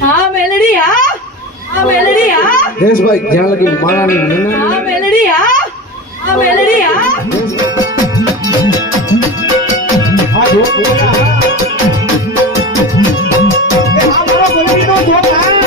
હા મેલડી હા મેલડી હા દેશભાઈ જ્યાં લગી મારાની હા મેલડી હા મેલડી હા હા જો બોલા એ આ મારો બોલીનો જોક હા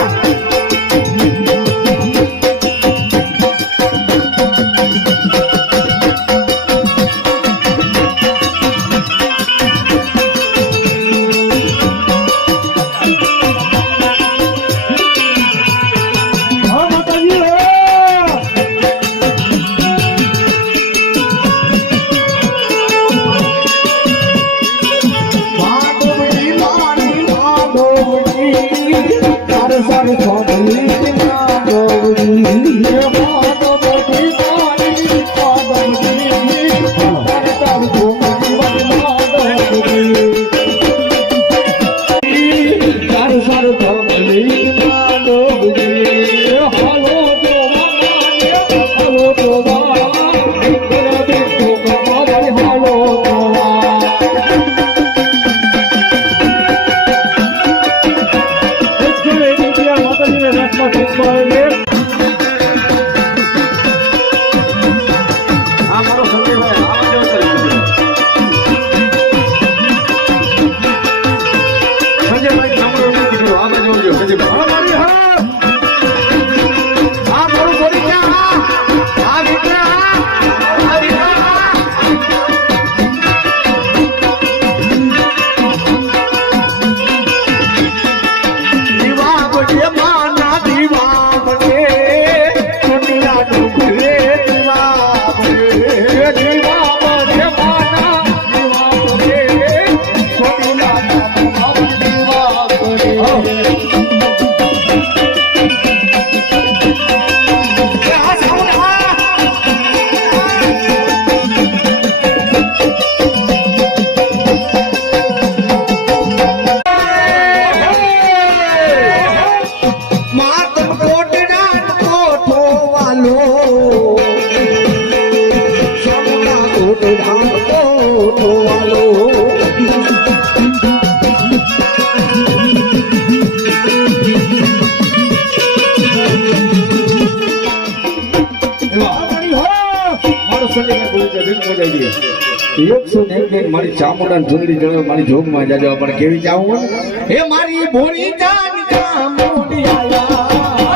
મારી ચામુંડા ઝુંડી જળે મારી જોગ માં જાજો પણ કેવી ચાવું હે મારી ભોળી જાન ચામુંડી આયા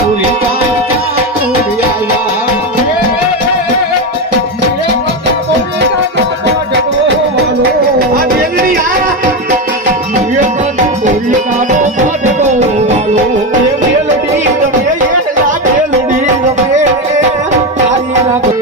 ભોળી જાન ચામુંડી આયા આ બેલડી આયા એ ભોળી કાનો પાડો વાલો એ બેલડી તમે એ લા બેલડી તમે તારી રાખો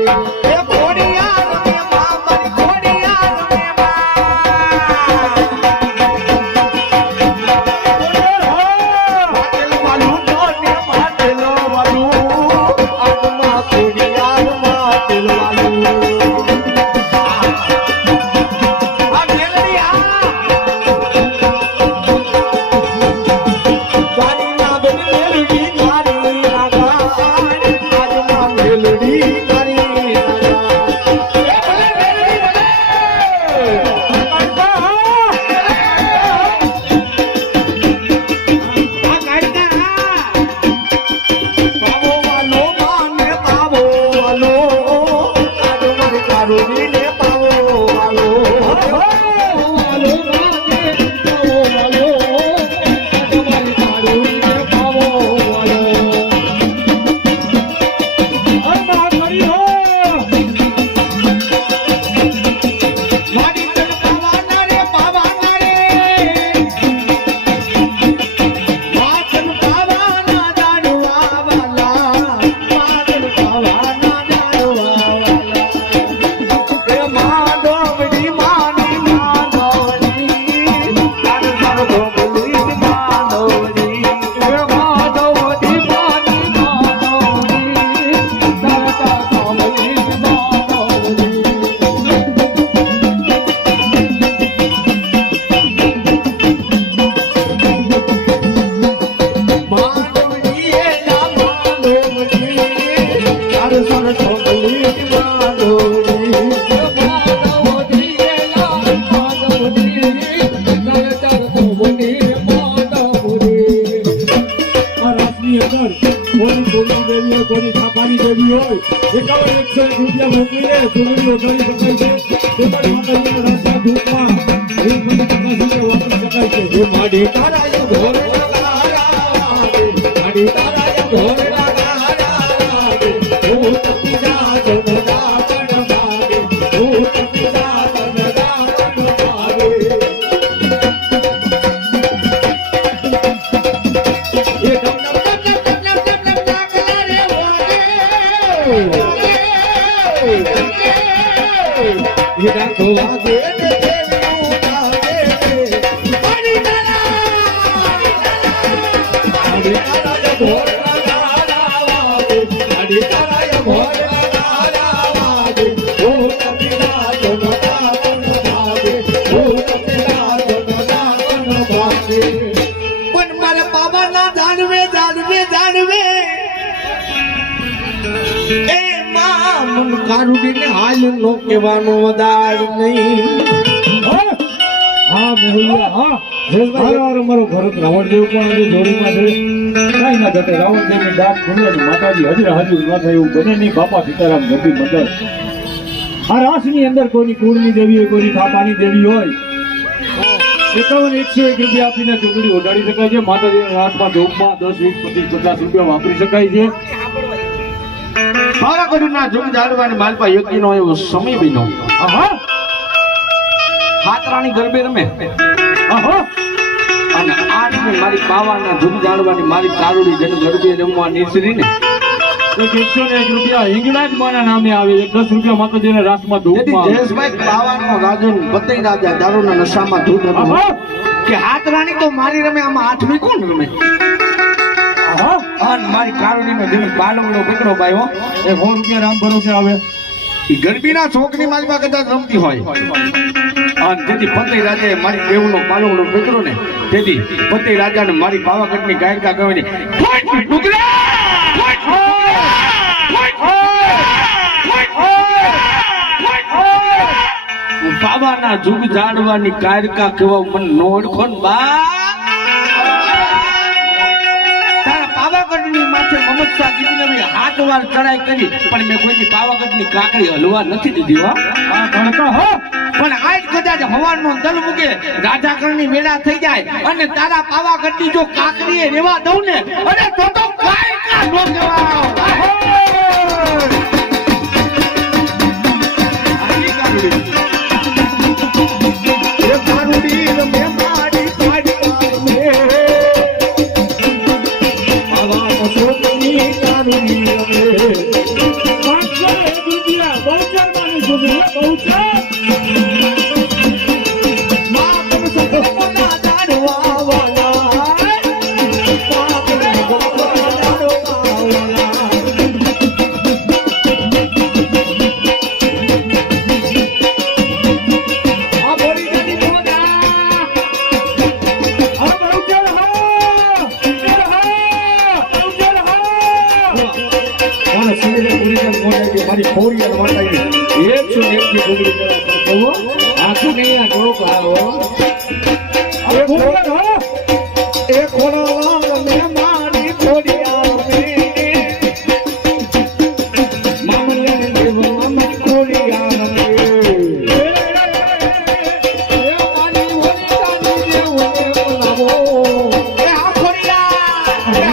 કોઈની દેવી હોય 51 રૂપિયા મોકલીને ચૂંટણી ઉડાડી શકાય છે. તે પણ માતાજીના રાસ્તા ધૂપમાં એક મંદિર સુધી વાપરી શકાય છે. એ માડી તારા ઘોર માડી તારા ઘોર હું તપી જા જનતા કણ ભાગે હું તપી જા જનતા કણ ભાગે એ ડમ ये डाको आगे પણ મારા બાબાના જાણવે જાણવે જાણવે એ માં મન કારુડીને હાલ નો કહેવાનો વધાર નહીં. હા મેહુલિયા હા મારો ભરત રાવણ જેવું પણ આજે જોડીમાં છે. કાંઈ ના ઘટે રાવણ દેવની ડાક દુનિયાની માતાજી હજુ ન થાય એવું બને નહીં. બાપા સીતારામ ગરબી મંડળ આ રાસની અંદર કોઈની કુળની દેવી હોય, કોઈની ખાતાની દેવી હોય 51 રૂપિયા આપીને ચૂંટણી ઉડાડી શકાય છે. માતાજીના રાસમાં ધૂપમાં 10, 20, 25, 50 રૂપિયા વાપરી શકાય છે. પાવાગઢના જુગ જાળવાની માલપા યોગીનો એવો સમય બન્યો. હાથરાણી ગરબે રમે અને આઠમે મારી બાવાના જુગ જાળવાની મારી કારુડી જેને ગરબે રમવા નીસરીને 101 રૂપિયા હિંગળાજ માના નામે આવે. 10 રૂપિયા માતાજીના રાસમાં ધૂપમાં જયેશભાઈ બાવાનો રાજો બતઈ રાજા દારૂના નશામાં ધૂત હતો કે હાથરાણી તો મારી રમે આમાં આઠમી કોણ રમે? અને મારી કારુડીનો જેને બાલવડો પકડો ભાઈ હો એ 100 રૂપિયા રામ ભરોસે આવે. ઈ ગરબીના છોકરી માલમાં કદાચ રમતી હોય અને તેથી ફતેહ રાજાએ મારી દેવનો પાલવડો પકડ્યો ને તેથી ફતેહ રાજાને મારી પાવાગઢની ગાયકા ગવાની બાબાના જુગ જાડવાની કાયકા કેવા મને નો ઓળખો ને બા પાવાગઢની માથે મમદ શાહ ગીરીનગરી 8 વાર ચડાઈ કરી પણ મેં કોઈની પાવાગઢની કાકડી હલવા નથી દીધી હો. પણ આજ કદાચ હવાનો દલ મૂકે રાજાકરણની વેળા થઈ જાય અને તારા પાવાગઢની જો કાકડીએ રેવા દઉં ને અને તો કાઈ કા નો કહેવાય. મારી ખોરિયા માતાજી 101 ની ડુંગળી કરા આખું નહીં આ ઢોક આવો એ ખોડા મે મારી ખોરિયા મે મામલે દેવ મામા ખોરિયા મે એ મારી હોરિયા દેવ બોલાવો એ આ ખોરિયા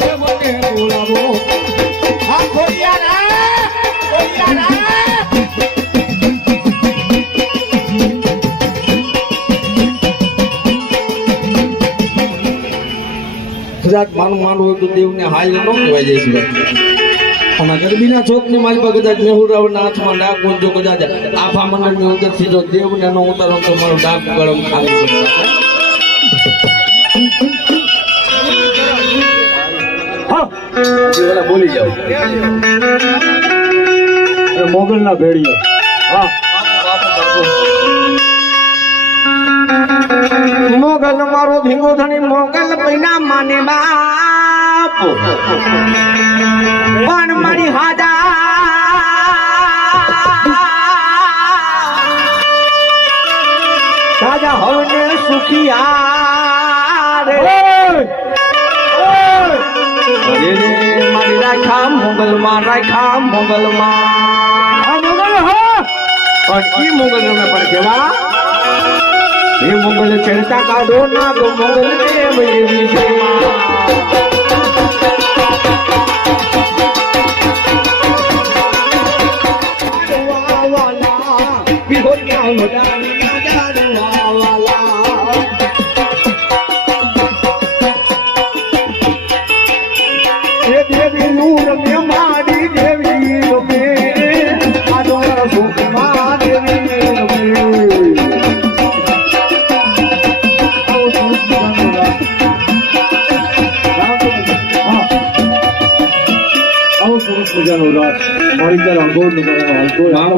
દેવ બોલાવો કદાચ માનવું હોય તો દેવને હાલ ન કહેવાય જાય છે. અને ગરબીના ચોકની મારી પાસે કદાચ મેહુરાવના હાથમાં ડાક જો કદાચ આફા મંડળની અંદરથી જો દેવને ન ઉતારો તો મારો ડાક ગળમ ખાલી બોલી જાવ મોગલ ના ભેડીઓ. મોગલ મારો ભીંગો ધણી મોગલ પૈના માને બાપ પણ મારી હાજા રાજા હવને સુખિયા રે મારી રાખા માં રાખ્યા મોગલમાં આ મોગલ હા પણ ઈ મોગલ રમે પણ કેવા એ મોગલ ચડતા કાઢો ના તો મોગલ દેવ એવી છે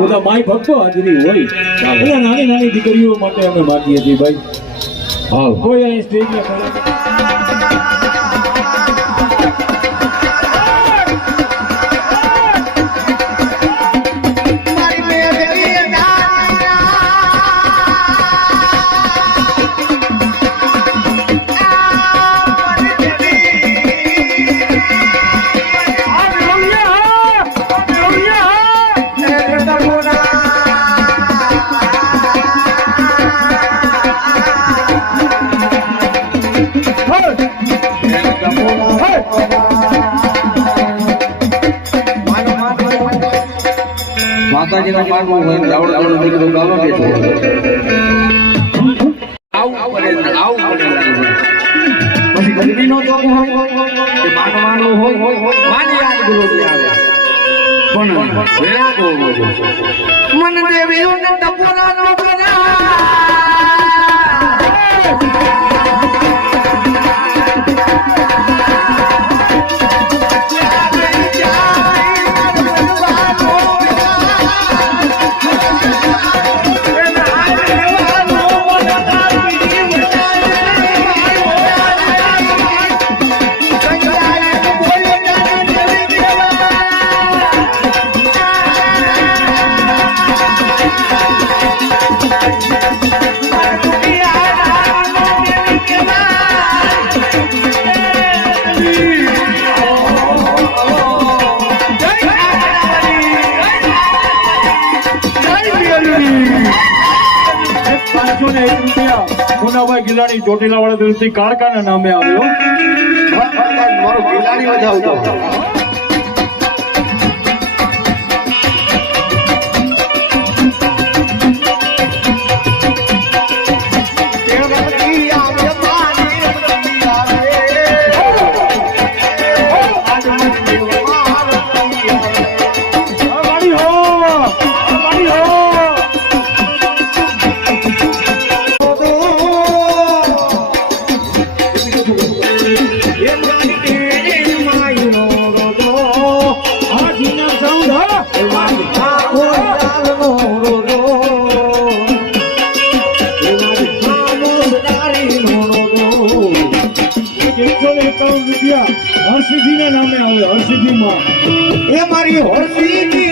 બધા માય ભક્તો હાજરી હોય બધા નાની નાની દીકરીઓ માટે અમે માગીએ છીએ ભાઈ હા કોઈ અહીં સ્ટેજ માતાજીના માનવું હોય દાવડ દાવડ દીકરો ગાવા બેઠો આવું પડે પછી ગરીબીનો ચોક હોય કે માનવાનું હોય માની યાદ ગુરુ આવે પણ વેળા તો મન દેવીઓને ટપોરા નો બના મુનાભાઈ ગિલાણી ચોટીલા વાળા તરફથી કાળકાના નામે આવ્યો મારો ગિલાણી વધાવતો હરસિદ્ધિ ના નામે આવે હરસિદ્ધિ માં એ મારી હરસિદ્ધિ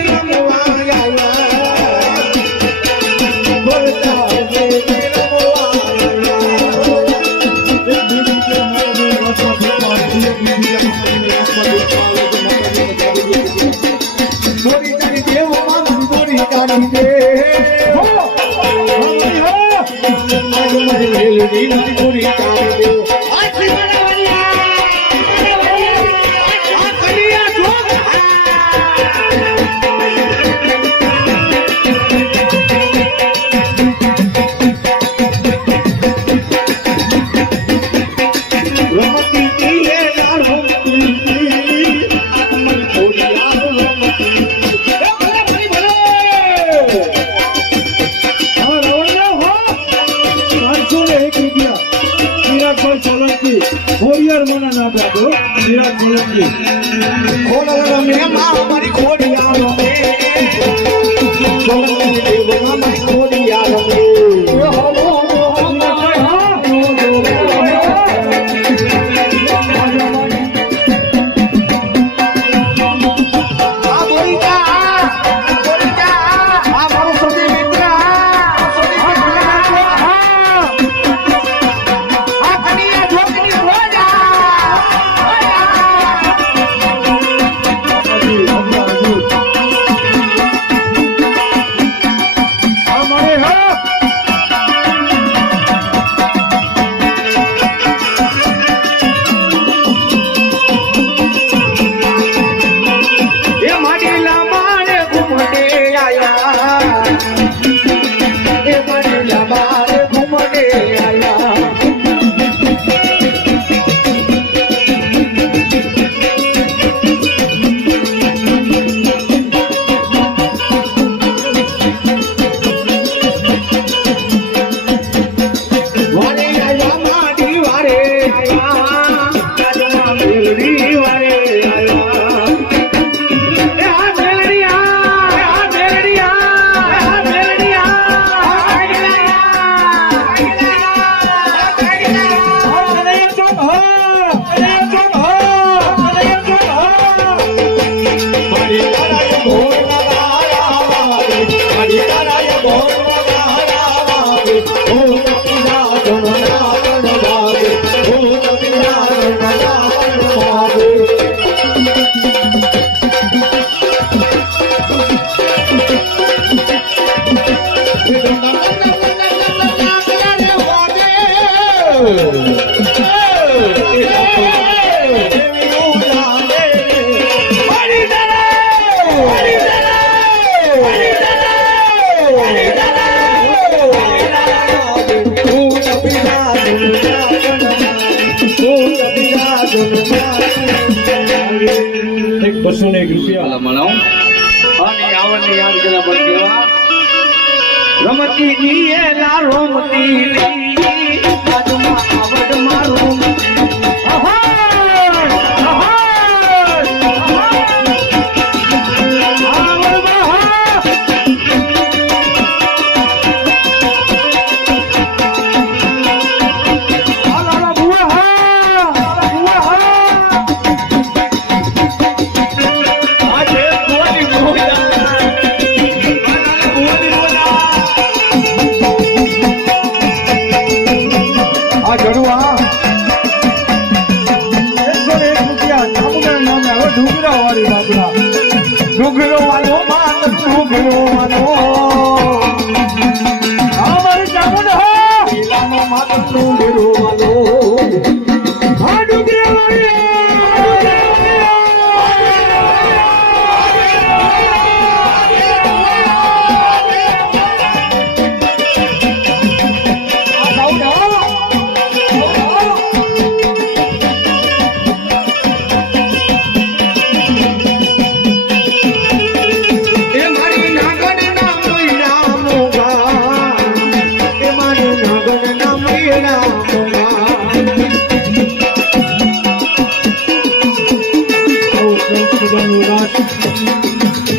એક 201 રૂપિયા મળાવું અને આવડની યાદ કર્યા પર કેવા રમતી દીએલા રોમતી બાજુમાં આવડ મારું ડુંગરો વાલો માન ડુંગરો વાલો અમારે જામુન હો ઈલાનો માન ડુંગરો વાલો આ ડુંગરો વાલો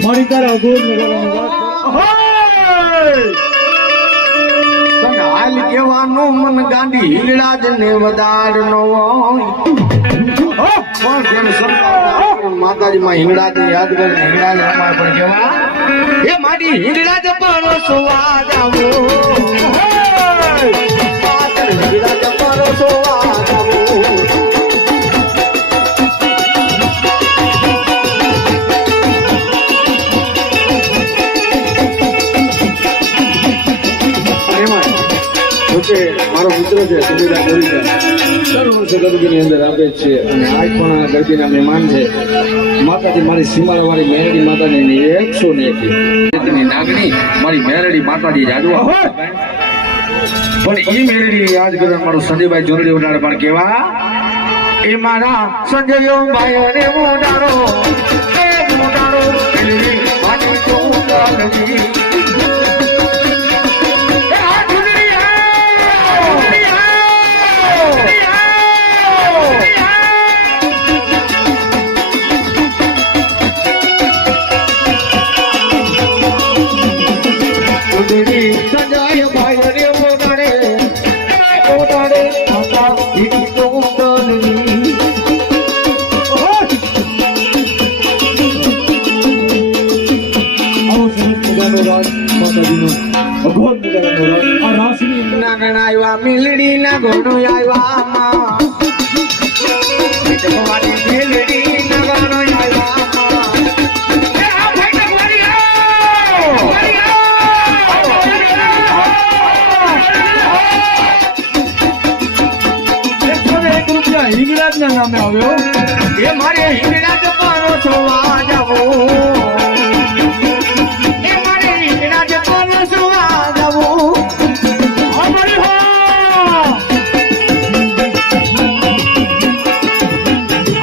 મારી તારા ગોળ હાલ કેવાનો મન ગાંડી હીલડા જ ને વદાડ નો માતાજી માં હિંગડા યાદ કરી હિંગડા અમારે પણ કેવા એ મારી હિંગડા જ પણ સ્વાદ આવો હિંગડા જ પણ સ્વાદ આવો મારો મિત્ર છે સુવિધા ગોરીકા દર વર્ષે ગરબીની અંદર આપે છે અને આજ પણ આ ગરબીના મહેમાન છે માતાજી મારી સીમાડા વાળી મેરડી માતાની 101 નાગણી મારી મેરડી માતાજી જાજવા પણ એ મેરડી યાદ કરે મારો સંજયભાઈ જોરડી ઉડાડે પણ કેવા એ મારા સંજયો ભાઈ અને મોડારો એ મોડારો મેરડી મારી તો ઉડાડજી સંજય ભાઈ રે મોડાડે માતા દીદી તો ઉડાડજી નાગણ આવ્યા મિલડી ના ઘોડો આવ્યા મિલડી ના ઘોડો હિંગળાજ ના નામે આવ્યો એ મારે હિંગળા જવાનો જોવા જાવો એ મારે હિંગળા જવાનો જોવા જાવો અમારી હો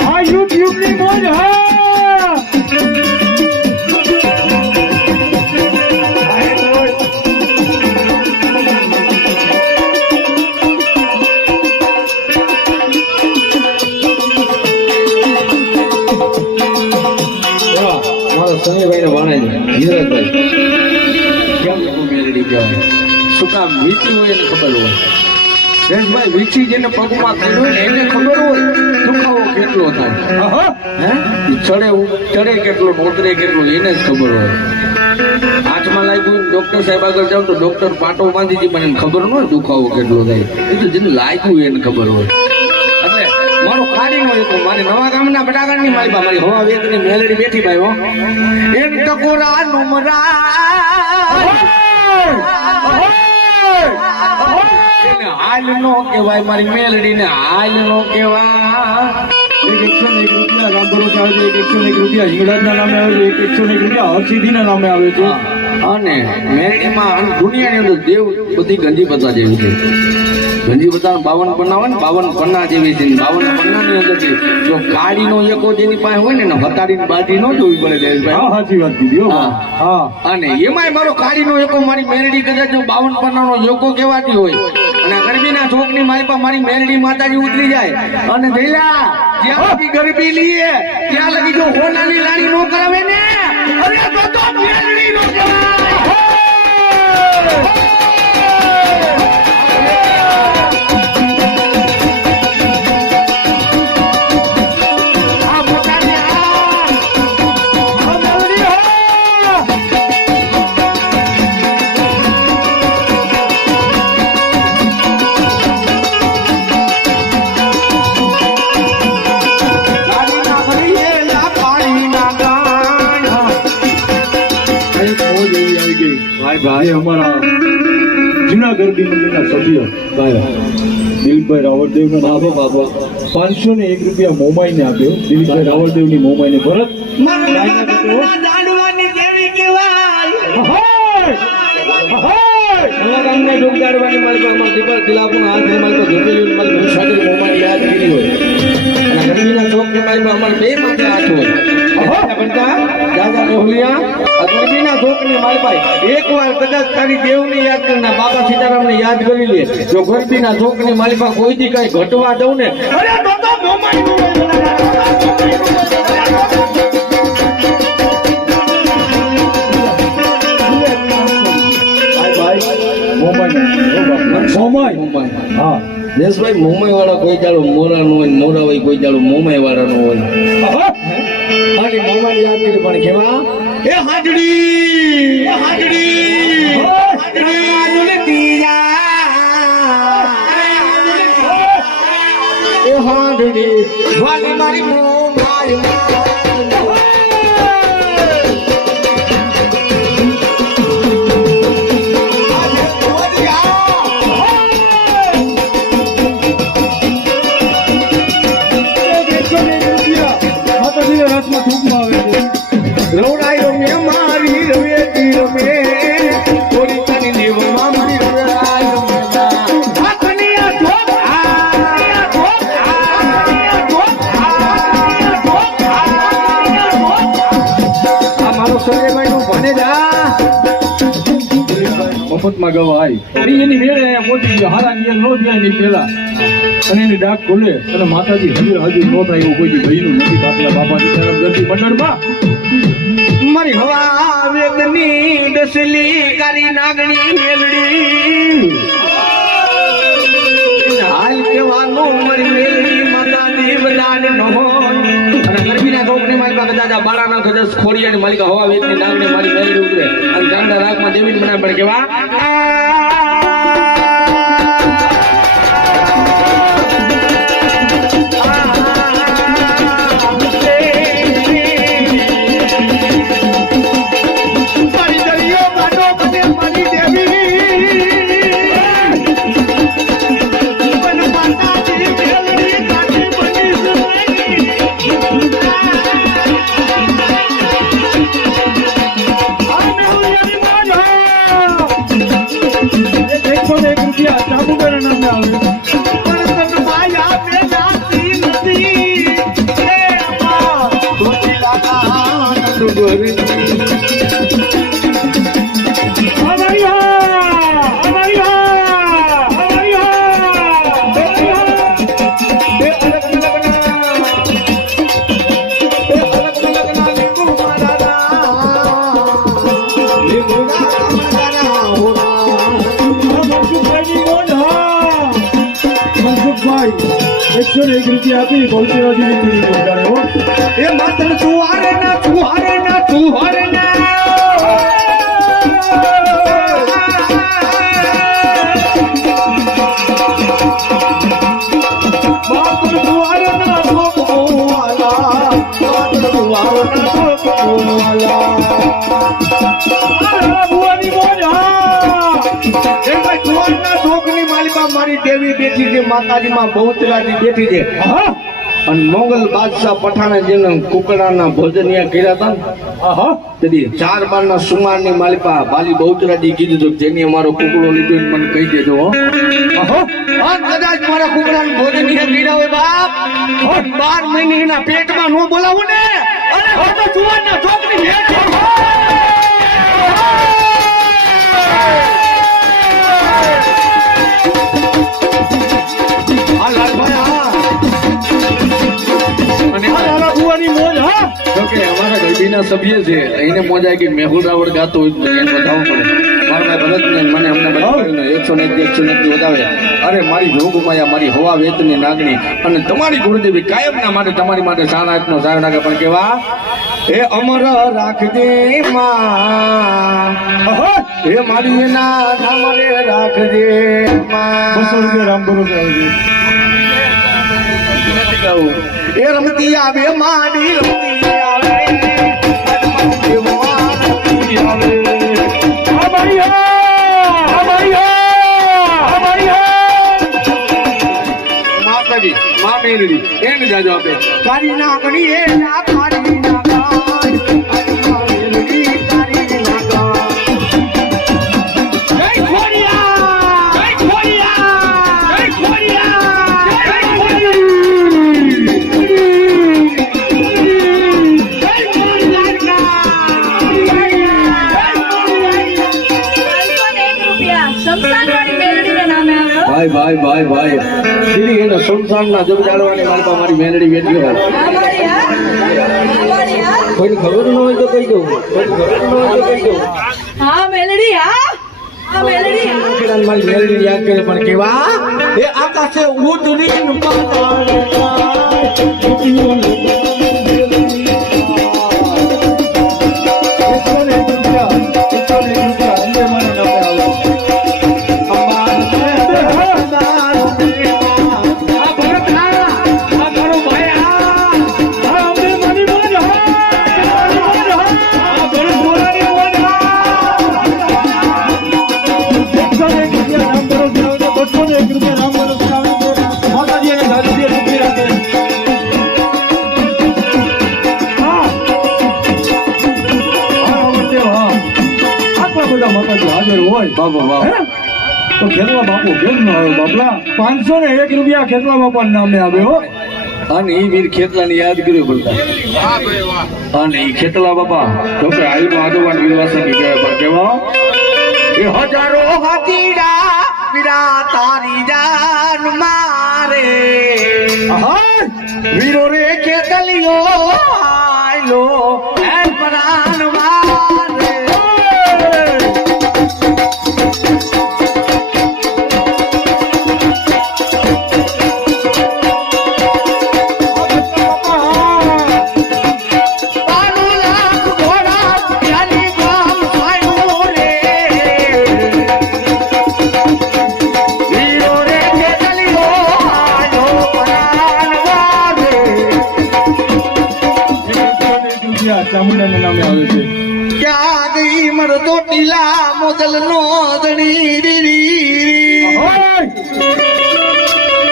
આ યુટ્યુબ ની મોજ હા સંજયભાઈ નો વાણે ધીરજભાઈ કેમ મેલડી કહેવાય શું કામ વીતી હોય એને ખબર હોય જયેશભાઈ વીછી જેને પગમાં કર્યું હોય ને એને ખબર હોય દુખાવો કેટલો થાય હે ચડે કેટલો ઉતરે કેટલો એને જ ખબર હોય હાથમાં લાગ્યું ડોક્ટર સાહેબ આગળ જાવ તો ડોક્ટર પાટો બાંધી હતી પણ એને ખબર ન હોય દુખાવો કેટલો થાય એ તો જેને લાગ્યું એને ખબર હોય એટલે મારો કાઢી નો હતો મારી નવા ગામના બટાકાની મારી હવા વેદની મેલડી બેઠી ભાઈ હો એમ ટકોરા નુમરા એને હાલ નો કહેવાય મારી મેલડીને હાલ નો કહેવાય. એક 101 રૂપિયા રામ ભરોસે આવે છે, એક 101 રૂપિયા હિંગળાજના નામે આવે છે, એક 101 રૂપિયા હરસિદ્ધિના નામે આવે છે. અને મેરડીમાં દુનિયાની અંદર દેવ બધી ગંજી બતા જેવી છે. ગંજી બતા 52 પન્ના હોય ને 52 પન્ના જેવી છે. 52 પન્નાની અંદર છે જો કાળીનો એકો જેની પાસે હોય ને હતાડીની બાજી ન જોવી પડે જયેશભાઈ. હા સાચી વાત કીધી હો. હા અને એમાંય મારો કાળીનો એકો મારી મેરડી કદાચ જો 52 પન્નાનો એકો કહેવાતી હોય અને ગરબીના ચોકની મારી પાસે મારી મેરડી માતાજી ઉતરી જાય અને જઈલા જ્યાં લગી ગરબી લીએ ત્યાં લગી જો હોનાની લાડી નો કરાવે ને અરે તો મેરડી નો કહેવાય. ભાઈ અમારા જૂના ગરબી મંડળના સભ્ય દિલીપભાઈ રાવળદેવના નામે 501 રૂપિયા મોમાઈને આપ્યો. દિલીપભાઈ રાવળદેવની મોમાઈને ભરત એક વાર કદાચ તારી દેવને યાદ કરના બાબા સીતારામને યાદ કરી લે. જો ગરબીના ચોકની મારી પાસે કોઈ દી કઈ ઘટવા દઉં ને અરે તો મોમાઈ હા દેશભાઈ મોમાઈ વાળા કોઈ ચાલો મોરા નો હોય મોરા હોય કોઈ ચાલો મોમાઈ વાળા નો હોય. અને મોમાઈ યાદ કરી પણ કેવા એ હાજડી વાલી મારી મોમાઈ રવડાઈ રમે મારી રવેતી રમે ઓરિતાની દેવમાં મારી રવડાઈ રમે હાથની આ ધોક આ મારો સૂર્યભાઈ નું ભણે જા મફતમાં ગવા આવી એની મેળે પહોંચી ગયો. હારા નિયર નો થયા એની પેલા અને એની ડાક ખોલે અને માતાજી હજુ નો થાય એવું કોઈ ભાઈનું નથી. પાટલા બાપા સીતારામ ગરબી મંડળમાં મારી હવા વેદની ડસલી કારી નાગણી મેલડી હાલ કેવાનો મારી મેલડી માતા દેવદાન નો અને ગરબીના ચોકની માલિકા કદાચ બાળાના કદાચ ખોડિયાની માલિકા હવા વેદની નાગણી મારી મેલડી ઉતરે અને ચાંદા રાગમાં દેવી બનાવે પડે કેવા આપી બહુચરાજી એ માત્ર ચુહારે ના ભાઈ જુવાનના ચોકની માલિકા મારી દેવી બેઠી છે, માતાજીમાં બહુચરાજી બેઠી છે. આહા અને મોગલ બાદશાહ પઠાણે જેને કુકડાના ભોજનિયા કર્યા હતા ને, આહા તેથી 4 બારના સુમારની માલિકા બાલી બહુચરાજી કીધું હતું કે જેની અમારો કુકડો લીધો એને મને કહી દેજો હો. આહા અને કદાચ મારા કુકડાનું ભોજનિયા કર્યા હોય બાપ, અને 12 મહિને એના પેટમાં નો બોલાવું ને, અને હવે જુવાનના ચોકની ભેટ આ લાલભાઈ હા. અને આ લાલા બુવાની મોજ હા જો કે અમારા ગરબીના સભ્ય છે એને મોજ આવી કે મેહુલ રાવળ ગાતો હોય તો એને વધાવવું પડે. મારા ભાઈ ભરત ને મને અમને બતાવીને 101 વધાવે. અરે મારી જોગમાયા મારી હવા વેતની નાગણી અને તમારી ગુરુદેવી કાયમના માટે તમારી માટે સાણાતનો સાર નાખે. પણ કેવા એ અમર રાખજે માં, આહા એ મારી એના નામરે રાખજે માં. 200 રૂપિયા રામ ભરોસે આવજે. એ રમતી આવે માડી રમતી આવે, રમતી આવે. આ મારી હા આ મારી હા આ મારી હા માતાજી મા મેરડી એને જાજો આપે. તારી નાગણી એ ના તારી નાગણ, તારી મા મેરડી તારી નાગણ. જય ખોડિયા જય ખોડિયા જય ખોડિયા જય શમશાનવાળી મેલડીના નામે આવ્યો. ભાઈ ભાઈ ભાઈ ભાઈ દીદી એને સંસારના જબ જાળવાની માલપા મારી મેરડી બેઠી હોય. અમારી હા અમારી હા કોઈને ખબર ન હોય તો કહી દઉં, કોઈને ખબર ન હોય તો કહી દઉં. હા મેલડી હા હા મેલડી હા કિરણ મારી મેરડી યાદ કરે. પણ કેવા એ આકાશે ઉતરી ન પાતાળ બાપા બાપ તો ખેતલા બાપુ કેમ ન આવ્યો બાપલા? 501 રૂપિયા ખેતલા બાપા નામે આવ્યો. અને એ વીર ખેતલાને યાદ કર્યું બોલતા. અને એ ખેતલા બાપા તો કે આઈનો આગેવાન વીરવાસન કહેવાય. પણ કેવા એ હજારો હાથીડા વીરા તારી જાન મારે. આહા વીરો રે ખેતલિયો આયલો એ પ્રાણ મારે. ચામુંડાના નામે આવે છે. ક્યાં ગઈ મરતો ટીલા મોગલ નો ધણી દીદી. આહા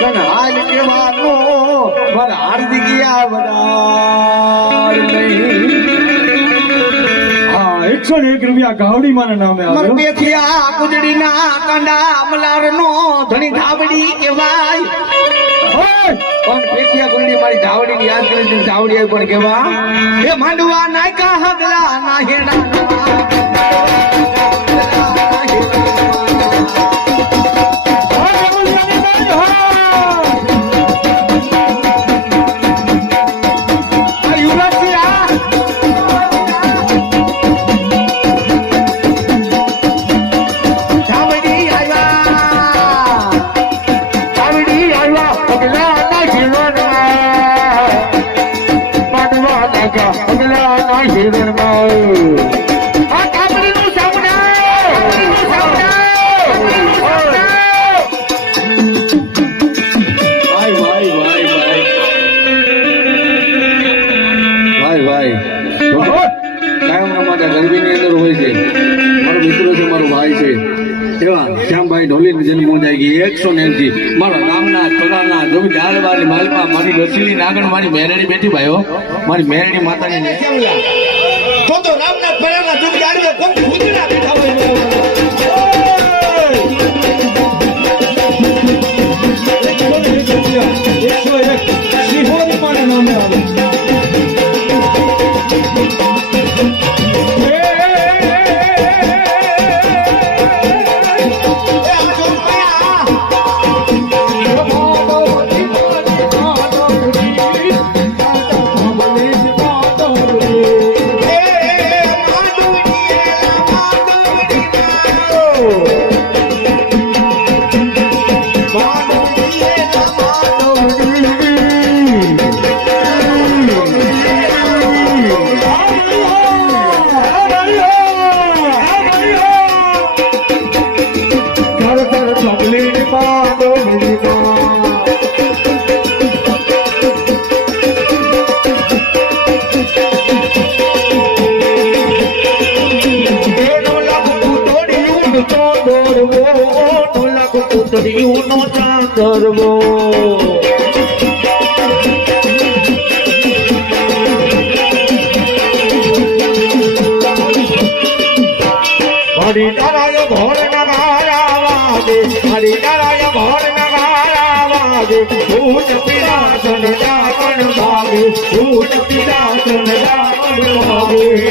તન હાલ કેવાનો માર હાર્દિક આવડાર નહીં. આ 101 રૂપિયા ગાવડી માના નામે મર આવ્યો. બેથિયા ગુજડીના કાંડા મલાર નો ધણી ધાવડી કહેવાય. આહા પણ પેથિયા ગુંડી મારી ધાવડીની યાદ કરી છે. ધાવડી આવી પણ કેવા એ માંડવા નાયકા હગલા ના હેડા અગલા ના જીવનમાં આ કામડીનું સામના 101 થી મારા ગામના તોરાના જો જાળવાળી માલપા મારી રસીલી નાગણ મારી મેરડી બેઠી ભાઈઓ મારી મેરડી માતાની તો રામના પરાના દુઃખ જાળવે કોક ભૂતના બેઠા હોય હરિનારાય ભોર નગારા વાગે હરિનારાય ભોર નગારા વાગે ભૂત પિરાસન જાગણ ભાગે ભૂત પિરાસન જાગણ ભાગે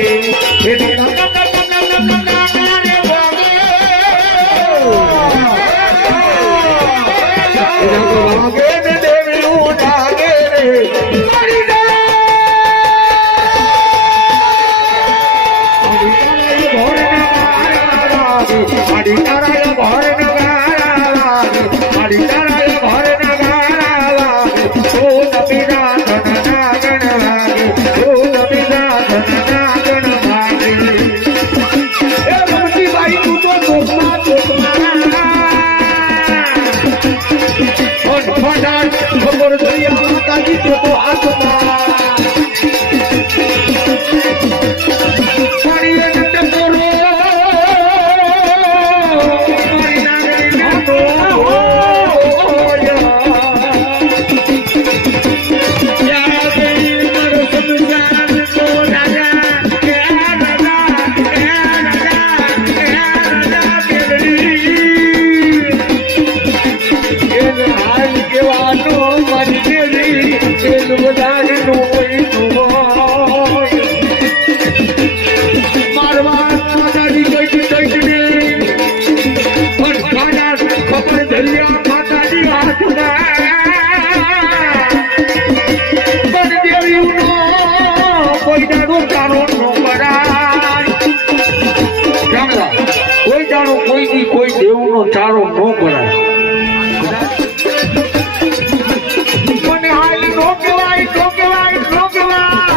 કોઈ દેવનો ચારો ન કરાય મને હાલ નો કહેવાય નો કહેવાય નો કહેવાય